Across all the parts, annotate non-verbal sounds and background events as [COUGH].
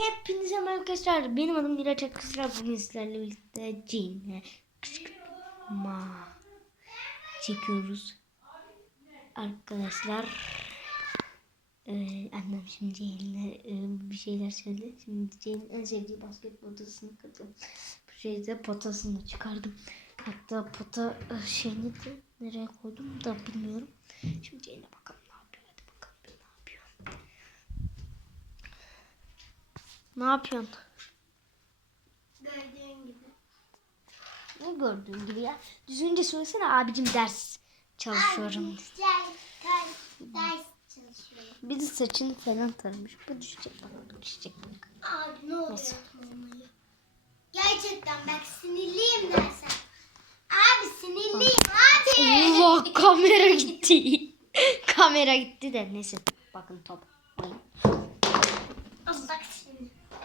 Hepinize merhaba arkadaşlar. Benim adım Miraç Akıslar. Bugün sizlerle birlikte Jane'e kışkırtma çekiyoruz. Arkadaşlar e, annem şimdi Jane'e e, bir şeyler söyledi. Şimdi Jane'in en sevdiği basketbol odasını kırdım. Bu şeyde potasını çıkardım. Hatta pota e, şeyini de nereye koydum da bilmiyorum. Şimdi Jane'e bakalım ne yapıyor. Hadi bakalım ne yapıyor. Ne yapıyorsun? Gördüğün gibi. Ne gördüğün gibi ya. Düzgünce söylesene abicim ders çalışıyorum. Güzel ders, ders çalışıyorum. Bir de saçını falan taramış. Bu düşecek bu düşecek bana. Abi ne oluyor yapmamalı? Gerçekten bak sinirliyim dersen. Abi sinirliyim abi. Allah kamera gitti. [LAUGHS] kamera gitti de neyse. Bakın top. Bak.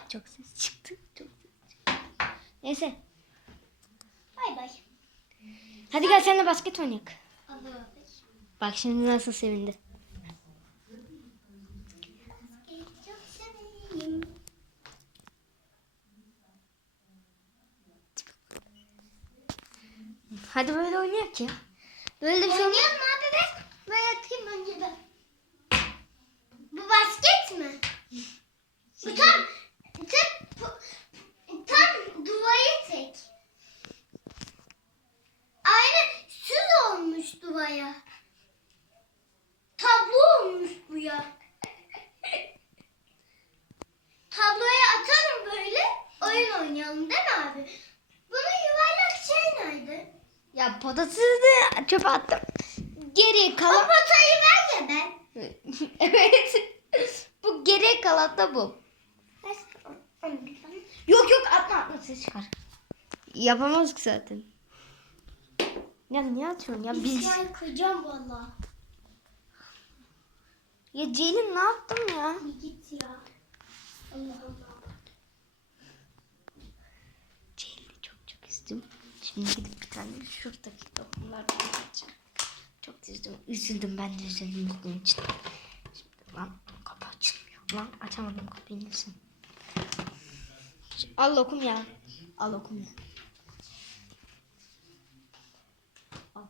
Çok ses çıktı. Çok ses çıktı. Neyse. Bay bay. Hadi gel seninle basket abi. Bak şimdi nasıl sevindi. Hadi böyle oynayak ya. Böyle bir şey. Oynayalım abi be. Ben atayım önce ben. Bu basket mi? Bu tam, tam, tam duvayı tek. Aynı süz olmuş duvaya. Tablo olmuş bu ya. Tabloya atalım böyle oyun oynayalım değil mi abi? Bunun yuvarlak şey nerede? Ya potasını çöpe attım. Geriye O kalan... potayı ver ya ben. [LAUGHS] evet. bu geriye kalan da bu. Yok yok atma atma ses çıkar. Yapamaz ki zaten. Ya niye atıyorsun ya biz... Ben kıracağım valla. Ya Ceylin ne yaptın ya? Bir git ya. Allah Allah. Ceylin'i çok çok istedim. Şimdi gidip bir tane şuradaki toplumlardan alacağım. Çok üzüldüm. Üzüldüm ben de üzüldüm bunun için. Şimdi lan kapı açılmıyor. Lan açamadım kapıyı neyse. Al lokum ya. Al lokum ya. Al.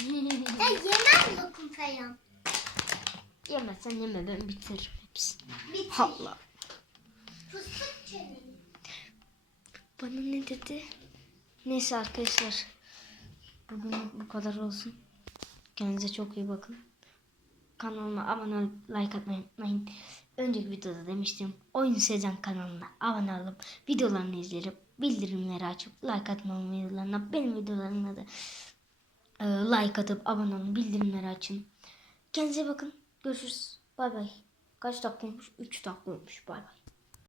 Ya yemem lokum falan. Yemezsen yeme ben bitiririm hepsini. Bitir. Allah. Fıstık çeneni. Bana ne dedi? Neyse arkadaşlar. Bugün bu kadar olsun. Kendinize çok iyi bakın. Kanalıma abone olup like atmayı unutmayın. Önceki videoda demiştim. Oyun Sezen kanalına abone olup videolarını izleyip bildirimleri açıp like atmamı videolarına benim videolarımda da e, like atıp abone olun bildirimleri açın. Kendinize bakın. Görüşürüz. Bay bay. Kaç dakika olmuş? 3 dakika olmuş. Bay bay.